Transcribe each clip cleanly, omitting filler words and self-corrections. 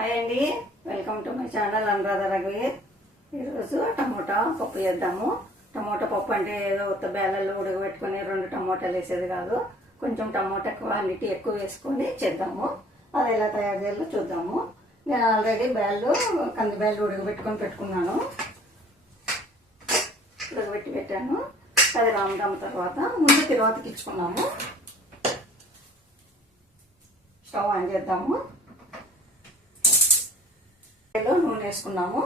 Hi అండి, welcome to my channel Anuradha రఘువీర్. ఈరోజు టమోటా పప్పు చేద్దాము. టమోటా పప్పు అంటే ఏదో ఉత్త బేలల్లో ఉడకబెట్టుకొని 2 టమోటాలు వేసేది కాదు. కొంచెం టమోటా క్వాంటిటీ ఎక్కువ వేసుకొని చేద్దాము. అది ఎలా తయారు చేయాలో చూద్దాము. నేను ఆల్రెడీ కంది బ్యాళ్ళు ఉడకబెట్టుకొని పెట్టుకున్నాను. ఉడకబెట్టి పెట్టాను. అది రామదాం తర్వాత ముందు తిరువాతకి ఇచ్చుకున్నాము. స్టవ్ ఆన్ చేద్దాము. నూనె వేసుకున్నాము.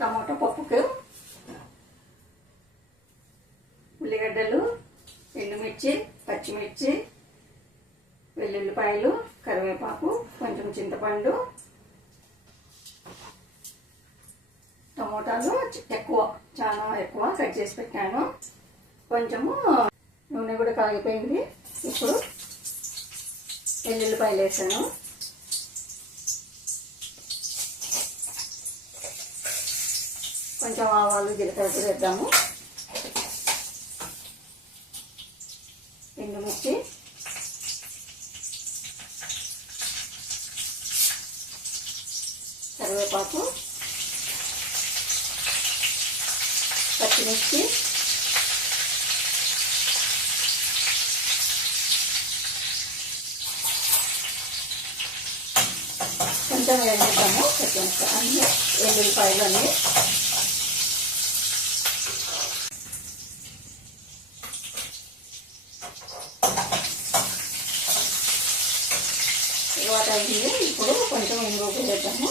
టమాటా పప్పుకు ఉల్లిగడ్డలు, ఎండుమిర్చి, పచ్చిమిర్చి, వెల్లుల్లిపాయలు, కరివేపాకు, కొంచెం చింతపండు, టమోటాలు చాలా ఎక్కువ కట్ చేసి పెట్టాను. కొంచెము నూనె కూడా కాగిపోయింది. ఇప్పుడు వెల్లుల్లిపాయలు వేసాను. కొంచెం ఆవాలు, జీలకర్ర కూడా వేద్దాము. ఎండుమిర్చి, కరివేపాకు, పచ్చిమిర్చి, కొంచెం వేద్దాము. అన్ని వెల్లుల్లిపాయలు అన్నీ తర్వాత అయింది. ఇప్పుడు కొంచెం ఇంగువ వేద్దాము.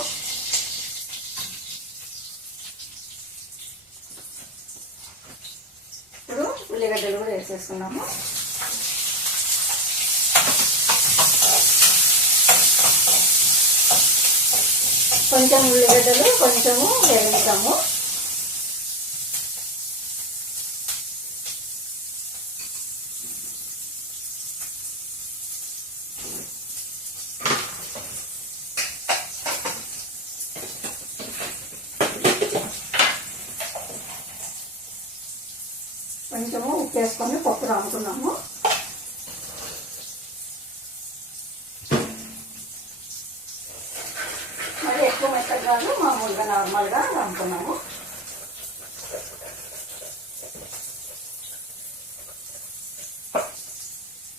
ఇప్పుడు ఉల్లిగడ్డలు కూడా వేసేసుకున్నాము. కొంచెం ఉల్లిగడ్డలు కొంచెము వేయించాము. కొంచెము ఉప్పు వేసుకొని పప్పు రాముకున్నాము. మరి ఎక్కువ మెత్తగా కాదు, మామూలుగా నార్మల్గా రాముకున్నాము.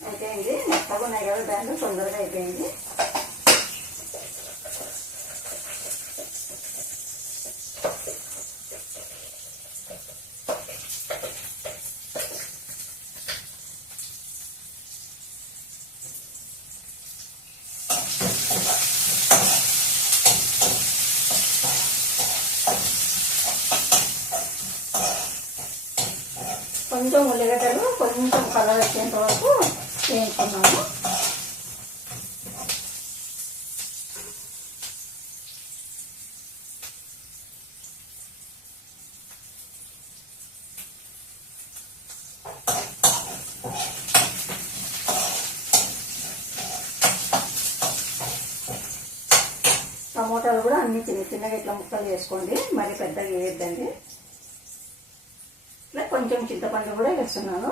అయిపోయింది. మెత్తగా ఉన్నాయి కదా బ్యాళ్ళు, తొందరగా అయిపోయింది. కొంచెం ఉల్లిగడ్డలు కొంచెం కలర్ వచ్చేంత వరకు వేయించుకున్నాము. టమోటాలు కూడా అన్ని చిన్న చిన్నగా ఇట్లా ముక్కలు చేసుకోండి, మరి పెద్దగా వేయద్దండి. ఇట్లా కొంచెం చింతపండు కూడా వేస్తున్నాను.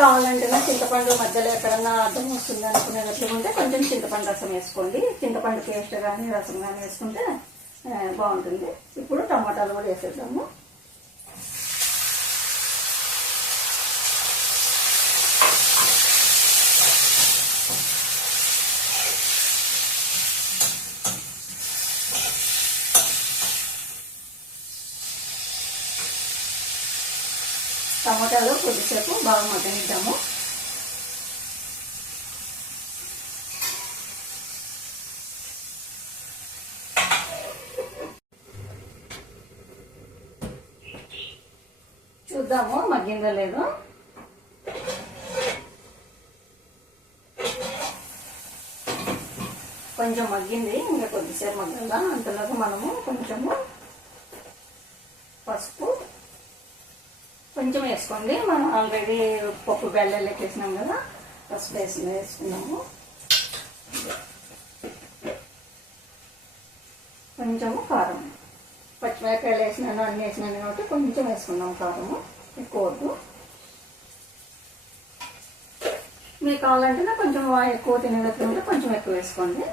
కావాలంటే చింతపండు మధ్యలో ఎక్కడన్నా అర్థం వస్తుంది అనుకునేటట్లు ఉంటే కొంచెం చింతపండు రసం వేసుకోండి. చింతపండు పేస్ట్ కానీ రసం కానీ వేసుకుంటే బాగుంటుంది. ఇప్పుడు టమాటాలు కూడా వేసేద్దాము. టమాటాలు కొద్దిసేపు బాగా మగ్గనిద్దాము. చూద్దాము మగ్గిందో లేదో. కొంచెం మగ్గింది, ఇంకా కొద్దిసేపు మగ్గాల. అంతలోకి మనము కొంచెము పసుపు, కొంచెం వేసుకోండి, మనం ఆల్రెడీ పప్పు బెల్లాలు వేసినాం కదా, ఫస్ట్ వేసుకున్నాము. కొంచెము కారం, పచ్చిమిరపకాయలు వేసినాను, అన్నీ వేసినాను కాబట్టి కొంచెం వేసుకున్నాం కారము, ఎక్కువ వద్దు. మీకు కావాలంటే కొంచెం ఎక్కువ తినేటట్టు కొంచెం ఎక్కువ వేసుకోండి.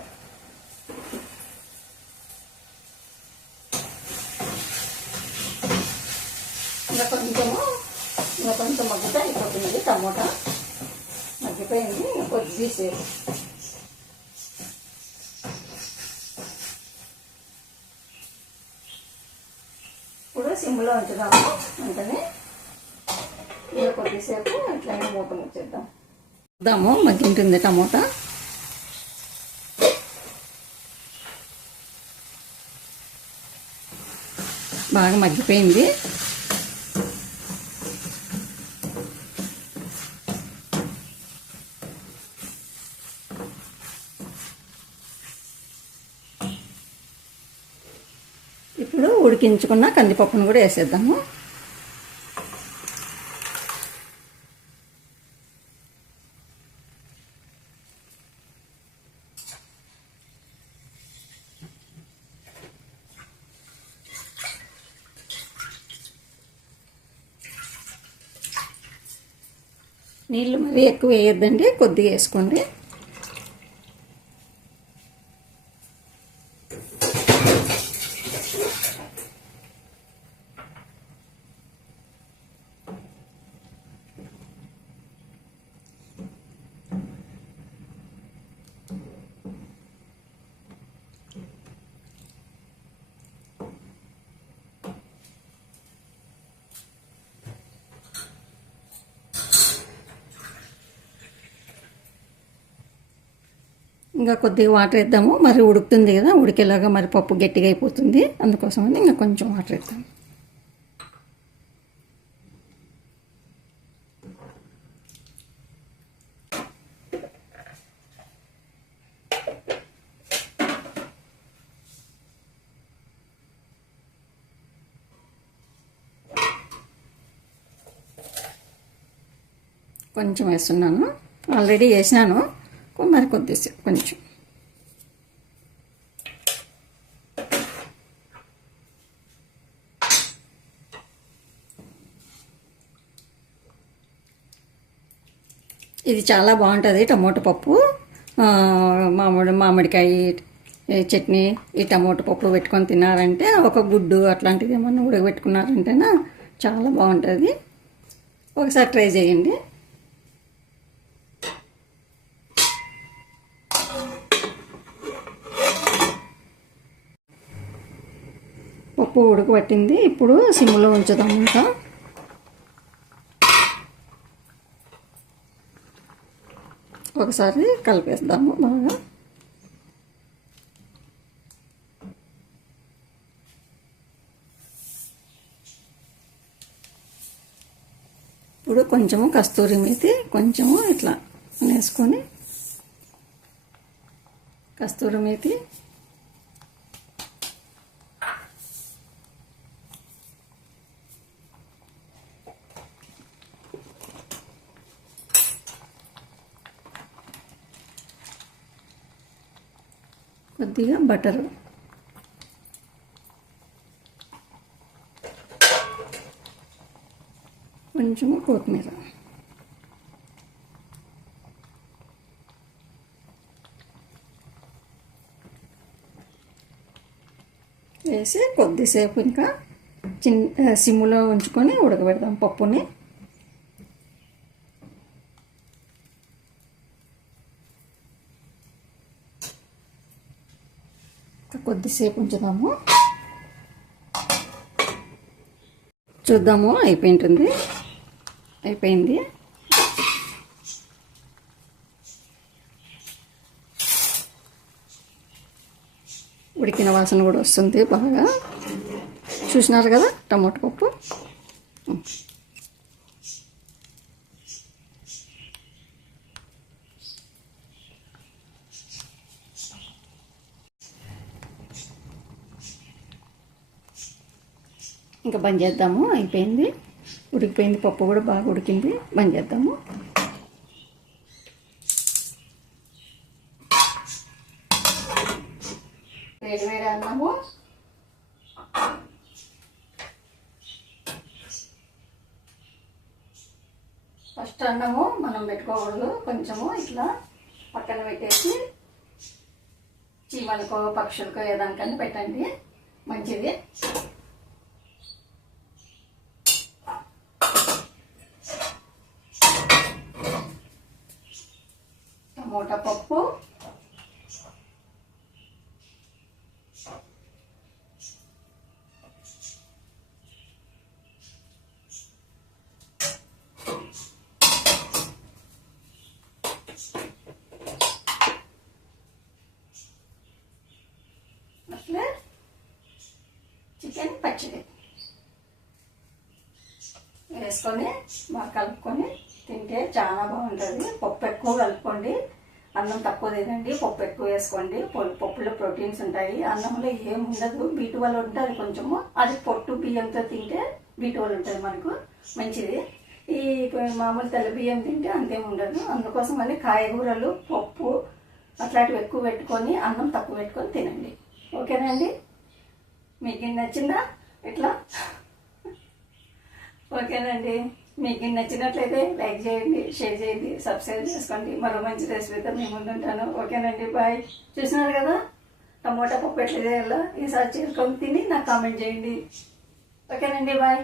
ఇంకా కొంచెం మగ్గితే అయిపోతుంది. టమోటా మగ్గిపోయింది, కొద్దిసేపు ఇప్పుడు సిమ్లో ఉంచుదాము. వెంటనే ఇంకా కొద్దిసేపు ఇట్లనే మూత ముచ్చేద్దాం. చూద్దాము, మగ్గింటుంది టమోటా. బాగా మగ్గిపోయింది. ఇప్పుడు ఉడికించుకున్న కందిపప్పును కూడా వేసేద్దాము. నీళ్ళు మరీ ఎక్కువ వేయొద్దండి, కొద్దిగా వేసుకోండి. ఇంకా కొద్దిగా వాటర్ వేద్దాము, మరి ఉడుకుతుంది కదా, ఉడికేలాగా మరి పప్పు గట్టిగా అయిపోతుంది, అందుకోసమని ఇంకా కొంచెం వాటర్ వేద్దాం. కొంచెం వేస్తున్నాను, ఆల్రెడీ వేసినాను, మరి కొద్దిసేపు కొంచెం. ఇది చాలా బాగుంటుంది టమోటా పప్పు. మామిడికాయ చట్నీ, ఈ టమోటా పప్పు పెట్టుకొని తిన్నారంటే, ఒక గుడ్డు అట్లాంటిది ఏమన్నా ఉడకబెట్టుకున్నారంటేనా చాలా బాగుంటుంది. ఒకసారి ట్రై చేయండి. పప్పు ఉడకబట్టింది, ఇప్పుడు సిమ్లో ఉంచుదాం. ఇంకా ఒకసారి కలిపేద్దాము బాగా. ఇప్పుడు కొంచెము కస్తూరి మేతి కొంచెము ఇట్లా వేసుకొని, కస్తూరి మేతి కొద్దిగా బటరు, కొంచెము కొత్తిమీర వేసి కొద్దిసేపు ఇంకా సిమ్లో ఉంచుకొని ఉడకబెడదాం పప్పుని. కొద్దిసేపు ఉంచుదాము, చూద్దాము. అయిపోయింది. ఉడికిన వాసన కూడా వస్తుంది బాగా. చూసినారు కదా టమోటా పప్పు. ఇంకా బంద్ చేద్దాము, అయిపోయింది. ఉడికిపోయింది, పప్పు కూడా బాగా ఉడికింది. బంద్ చేద్దాము. వేడి వేడి అన్నము, ఫస్ట్ అన్నము మనం పెట్టుకోకూడదు, కొంచెము ఇట్లా పక్కన పెట్టేసి చీమలకో పక్షులకో ఏదానికన్నా పెట్టండి, మంచిది. టమోటా పప్పు, అట్లే చికెన్ పచ్చడి వేసుకొని బాగా కలుపుకొని తింటే చాలా బాగుంటుంది. పప్పు ఎక్కువ కలుపుకోండి, అన్నం తక్కువ తినండి, పప్పు ఎక్కువ వేసుకోండి. పప్పులో ప్రోటీన్స్ ఉంటాయి, అన్నంలో ఏం ఉండదు. B12 ఉంటుంది కొంచెము, అది పొట్టు బియ్యంతో తింటే B12 ఉంటుంది మనకు, మంచిది. ఈ మామూలు తెల్ల బియ్యం తింటే అంతేం ఉండదు. అందుకోసం అని కాయగూరలు, పప్పు అట్లాంటివి ఎక్కువ పెట్టుకొని అన్నం తక్కువ పెట్టుకొని తినండి. ఓకేనండి, మీకు నచ్చిందా ఇట్లా? ఓకేనండి, మీకు నచ్చినట్లయితే లైక్ చేయండి, షేర్ చేయండి, సబ్స్క్రైబ్ చేసుకోండి. మరో మంచి రెసిపీతో మేము ముందుంటాను. ఓకేనండి, బాయ్. చూసినారు కదా టమోటా పప్పు ఎట్లా చేయాలో, ఈసారి చేసుకొని తిని నాకు కామెంట్ చేయండి. ఓకేనండి, బాయ్.